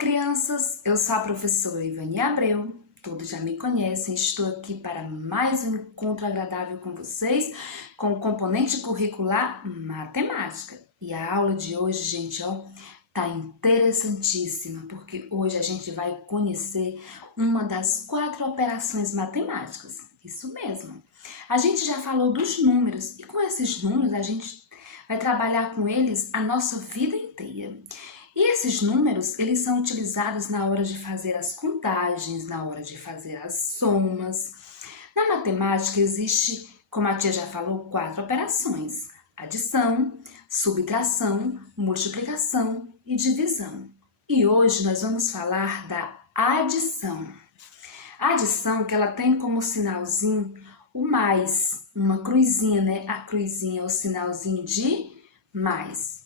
crianças! Eu sou a professora Ivani Abreu, todos já me conhecem, estou aqui para mais um encontro agradável com vocês, com o componente curricular Matemática. E a aula de hoje, gente, tá interessantíssima, porque hoje a gente vai conhecer uma das 4 operações matemáticas, isso mesmo. A gente já falou dos números, e com esses números a gente vai trabalhar com eles a nossa vida inteira. E esses números, eles são utilizados na hora de fazer as contagens, na hora de fazer as somas. Na matemática existe, como a tia já falou, 4 operações: adição, subtração, multiplicação e divisão. E hoje nós vamos falar da adição. A adição que ela tem como sinalzinho o mais, uma cruzinha, né? A cruzinha é o sinalzinho de mais.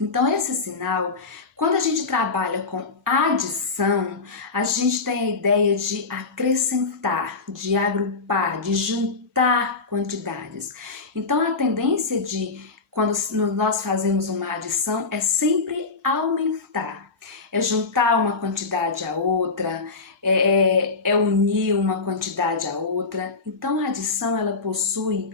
Então, esse sinal, quando a gente trabalha com adição, a gente tem a ideia de acrescentar, de agrupar, de juntar quantidades. Então, a tendência de, quando nós fazemos uma adição, é sempre aumentar. É juntar uma quantidade a outra, é unir uma quantidade a outra. Então, a adição, ela possui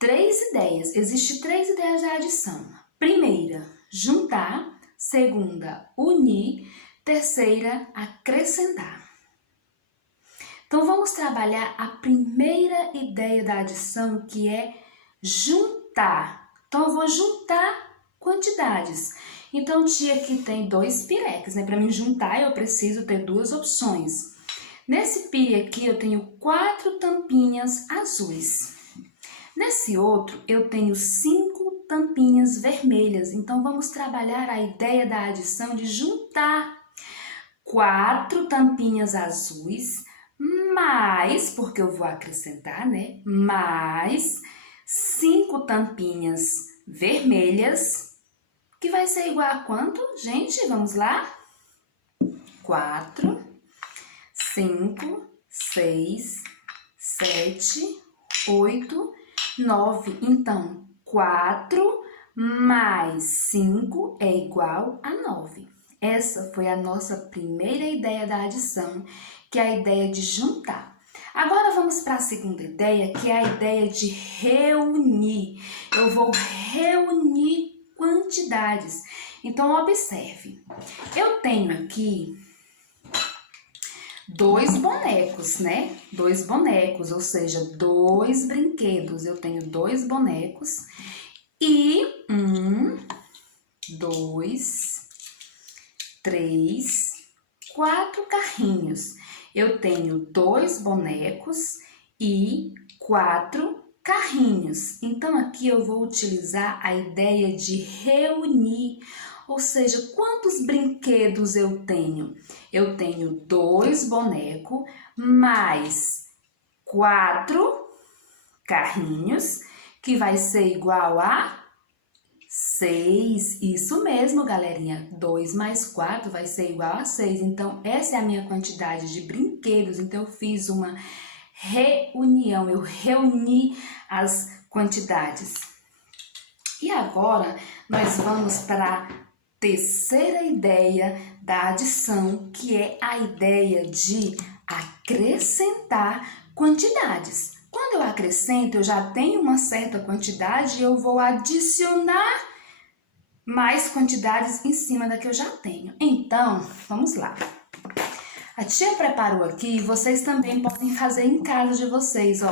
3 ideias. Existem 3 ideias da adição. Primeira, juntar. Segunda, unir. Terceira, acrescentar. Então, vamos trabalhar a primeira ideia da adição, que é juntar. Então, eu vou juntar quantidades. Então, tia, aqui tem 2 pirex, né? Para mim juntar, eu preciso ter 2 opções. Nesse pire aqui, eu tenho 4 tampinhas azuis. Nesse outro, eu tenho 5 tampinhas vermelhas. Então, vamos trabalhar a ideia da adição de juntar 4 tampinhas azuis, mais, porque eu vou acrescentar, né? Mais 5 tampinhas vermelhas, que vai ser igual a quanto, gente? Vamos lá? 4, 5, 6, 7, 8, 9. Então, 4 mais 5 é igual a 9. Essa foi a nossa primeira ideia da adição, que é a ideia de juntar. Agora vamos para a segunda ideia, que é a ideia de reunir. Eu vou reunir quantidades. Então, observe. Eu tenho aqui 2 bonecos, né? 2 bonecos, ou seja, 2 brinquedos. Eu tenho 2 bonecos e 1, 2, 3, 4 carrinhos. Eu tenho 2 bonecos e 4 carrinhos. Então, aqui eu vou utilizar a ideia de reunir, ou seja, quantos brinquedos eu tenho? Eu tenho 2 bonecos mais 4 carrinhos, que vai ser igual a 6. Isso mesmo, galerinha. 2 mais 4 vai ser igual a 6. Então, essa é a minha quantidade de brinquedos. Então, eu fiz uma reunião, eu reuni as quantidades. E agora, nós vamos para a terceira ideia da adição, que é a ideia de acrescentar quantidades. Quando eu acrescento, eu já tenho uma certa quantidade e eu vou adicionar mais quantidades em cima da que eu já tenho. Então, vamos lá. A tia preparou aqui, vocês também podem fazer em casa de vocês,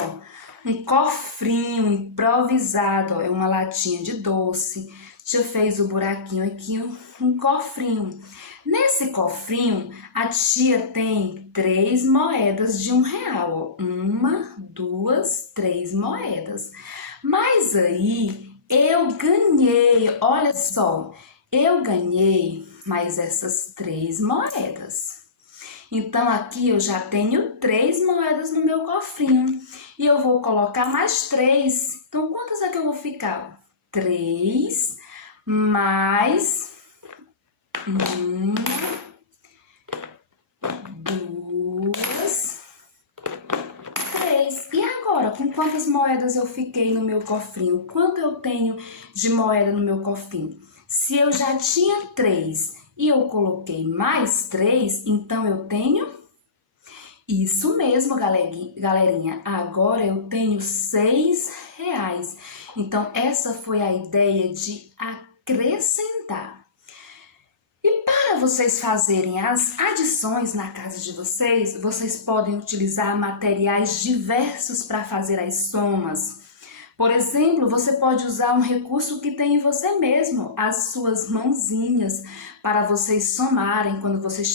um cofrinho improvisado, é uma latinha de doce. A tia fez o buraquinho aqui, um cofrinho. Nesse cofrinho, a tia tem 3 moedas de R$1, 1, 2, 3 moedas. Mas aí, eu ganhei, olha só, eu ganhei mais essas 3 moedas. Então, aqui eu já tenho 3 moedas no meu cofrinho. E eu vou colocar mais 3. Então, quantas é que eu vou ficar? 3 mais 1, 2, 3. E agora, com quantas moedas eu fiquei no meu cofrinho? Quanto eu tenho de moeda no meu cofrinho? Se eu já tinha 3 e eu coloquei mais 3, então eu tenho... Isso mesmo, galerinha. Agora eu tenho R$6. Então, essa foi a ideia de acrescentar. E para vocês fazerem as adições na casa de vocês, vocês podem utilizar materiais diversos para fazer as somas. Por exemplo, você pode usar um recurso que tem em você mesmo, as suas mãozinhas, para vocês somarem quando vocês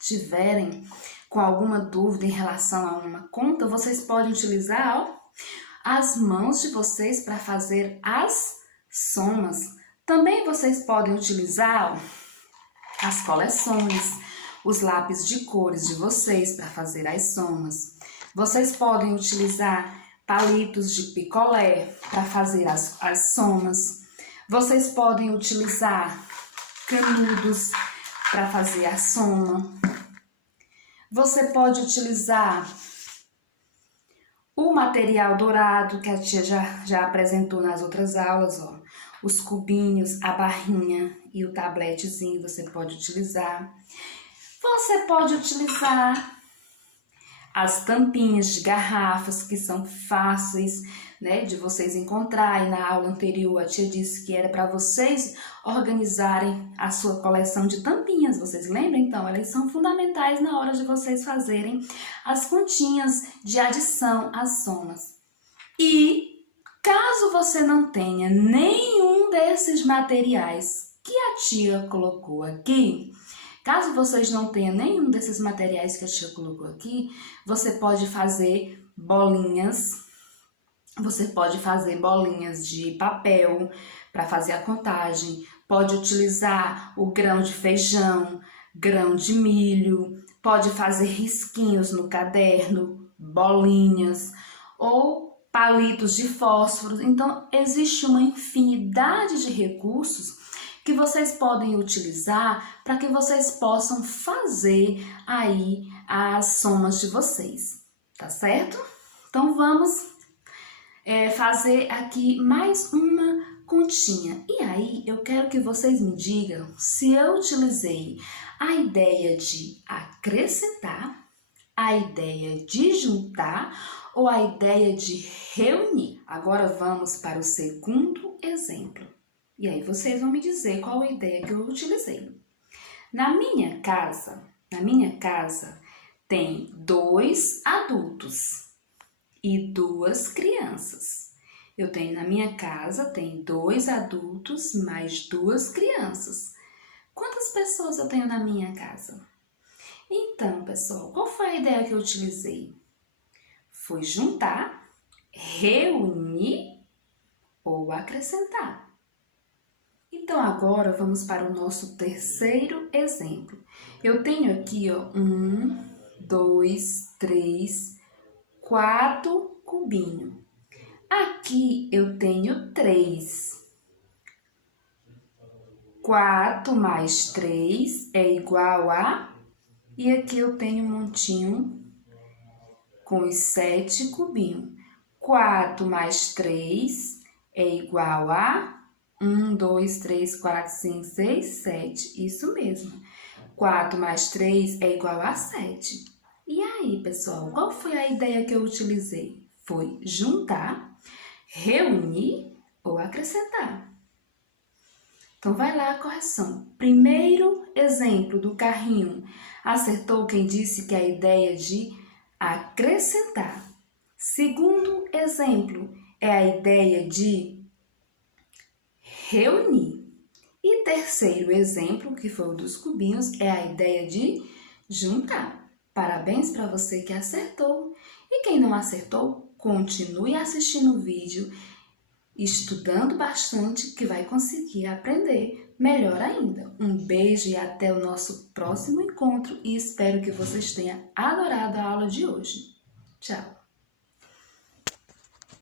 tiverem com alguma dúvida em relação a uma conta. Vocês podem utilizar as mãos de vocês para fazer as somas. Também vocês podem utilizar as coleções, os lápis de cores de vocês para fazer as somas. Vocês podem utilizar palitos de picolé para fazer as somas. Vocês podem utilizar canudos para fazer a soma. Você pode utilizar o material dourado que a tia já apresentou nas outras aulas, ó. Os cubinhos, a barrinha e o tabletezinho você pode utilizar. Você pode utilizar as tampinhas de garrafas, que são fáceis, né, de vocês encontrar. E na aula anterior a tia disse que era para vocês organizarem a sua coleção de tampinhas. Vocês lembram? Então, elas são fundamentais na hora de vocês fazerem as continhas de adição às somas. E caso você não tenha nenhum desses materiais que a tia colocou aqui, caso vocês não tenham nenhum desses materiais que a tia colocou aqui, você pode fazer bolinhas. Você pode fazer bolinhas de papel para fazer a contagem. Pode utilizar o grão de feijão, grão de milho. Pode fazer risquinhos no caderno, bolinhas ou palitos de fósforo. Então, existe uma infinidade de recursos que vocês podem utilizar para que vocês possam fazer aí as somas de vocês, tá certo? Então, vamos fazer aqui mais uma continha. E aí, eu quero que vocês me digam se eu utilizei a ideia de acrescentar, a ideia de juntar ou a ideia de reunir. Agora vamos para o segundo exemplo. E aí vocês vão me dizer qual a ideia que eu utilizei. Na minha casa tem 2 adultos e 2 crianças. Na minha casa tem 2 adultos mais 2 crianças. Quantas pessoas eu tenho na minha casa? Então, pessoal, qual foi a ideia que eu utilizei? Foi juntar, reunir ou acrescentar. Então, agora vamos para o nosso terceiro exemplo. Eu tenho aqui, ó, 1, 2, 3, 4 cubinhos. Aqui eu tenho 3. 4 mais 3 é igual a... E aqui eu tenho um montinho com os 7 cubinhos. 4 mais 3 é igual a 1, 2, 3, 4, 5, 6, 7. Isso mesmo. 4 mais 3 é igual a 7. E aí, pessoal, qual foi a ideia que eu utilizei? Foi juntar, reunir ou acrescentar. Então, vai lá a correção. Primeiro exemplo do carrinho. Acertou quem disse que a ideia de acrescentar. Segundo exemplo é a ideia de reunir. E terceiro exemplo, que foi o dos cubinhos, é a ideia de juntar. Parabéns para você que acertou. E quem não acertou, continue assistindo o vídeo, estudando bastante, que vai conseguir aprender melhor ainda. Um beijo e até o nosso próximo encontro e espero que vocês tenham adorado a aula de hoje. Tchau!